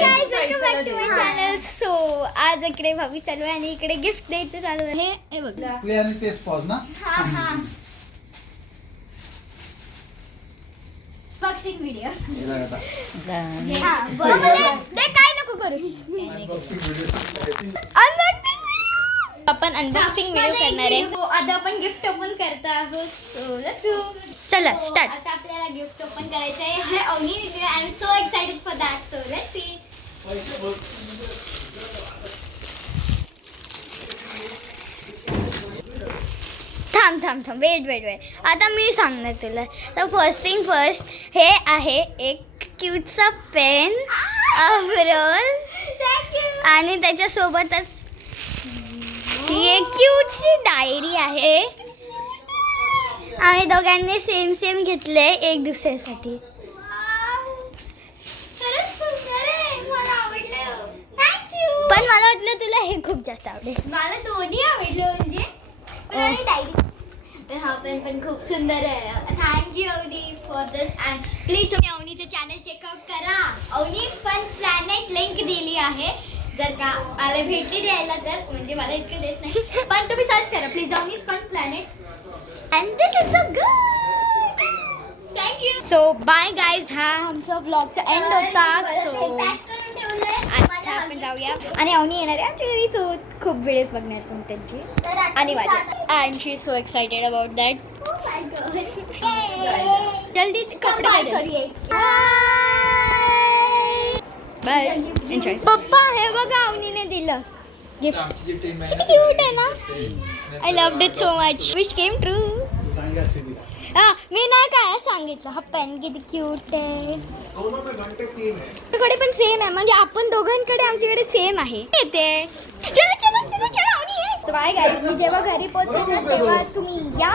Channel. So आज इकडे भाभी चालू आहे आणि इकडे गिफ्ट द्यायचं चालू आहे. हे बघ तेच पॉज ना. बॉक्सिंग व्हिडिओ हे काय नको करू. आपण अनबॉक्सिंग व्हिडिओ करणार आहे. आता आपण गिफ्ट ओपन करत आहोत. चला स्टार्ट. आता आपल्याला गिफ्ट ओपन करायचं आहे. हे अवनी दिले. I am so excited for that. So let's see. थांब वेट. आता मी सांगणार तुला. तर फर्स्ट थिंग फर्स्ट, हे आहे एक क्यूटचा पेन ओव्हरऑल आणि त्याच्यासोबतच ही एक क्यूटची डायरी आहे. आम्ही दोघांनी सेम घेतले एक दुसऱ्यासाठी. पण मला वाटलं तुला हे खूप जास्त आवडेल. मला दोन्ही आवडलं म्हणजे डायरी. हा पण खूप सुंदर आहे. Thank you Avani for this. And please तुम्ही अवनीचं चॅनल चेकआउट करा. अवनी फन प्लॅनेट लिंक दिली आहे. जर का मला भेटली द्यायला तर, म्हणजे मला इतकं देत नाही, पण तुम्ही सर्च करा please Avni's Fun Planet. And this is so good. Thank you. So bye guys. हा आमचा ब्लॉगचा एंड होता. सो आता आपण जाऊया. आणि अवनी येणार आहे आमच्या घरी. सो खूप व्हिडिओज बघणार तुम्ही त्यांची आणि माझी. And she is so excited about that. जल्दी कपडे करूया. बाय. एन्जॉय. पप्पा हे बघा अवनीने दिलं गिफ्ट. किती क्यूट आहे ना. I loved it so much. Wish came true. मी नाही काय सांगितलं. हा पेन किती क्यूट आहे. तुझ्याकडे पण सेम आहे. म्हणजे आपण दोघांकडे आमच्याकडे सेम आहे. येते. चलो बाय गाईज. मी जेव्हा घरी पोहोचेन ना तेव्हा तुम्ही या.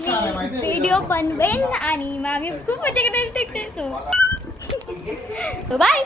मी व्हिडिओ बनवेन आणि मग आम्ही खूप मजा करेल तिकडे. So bye.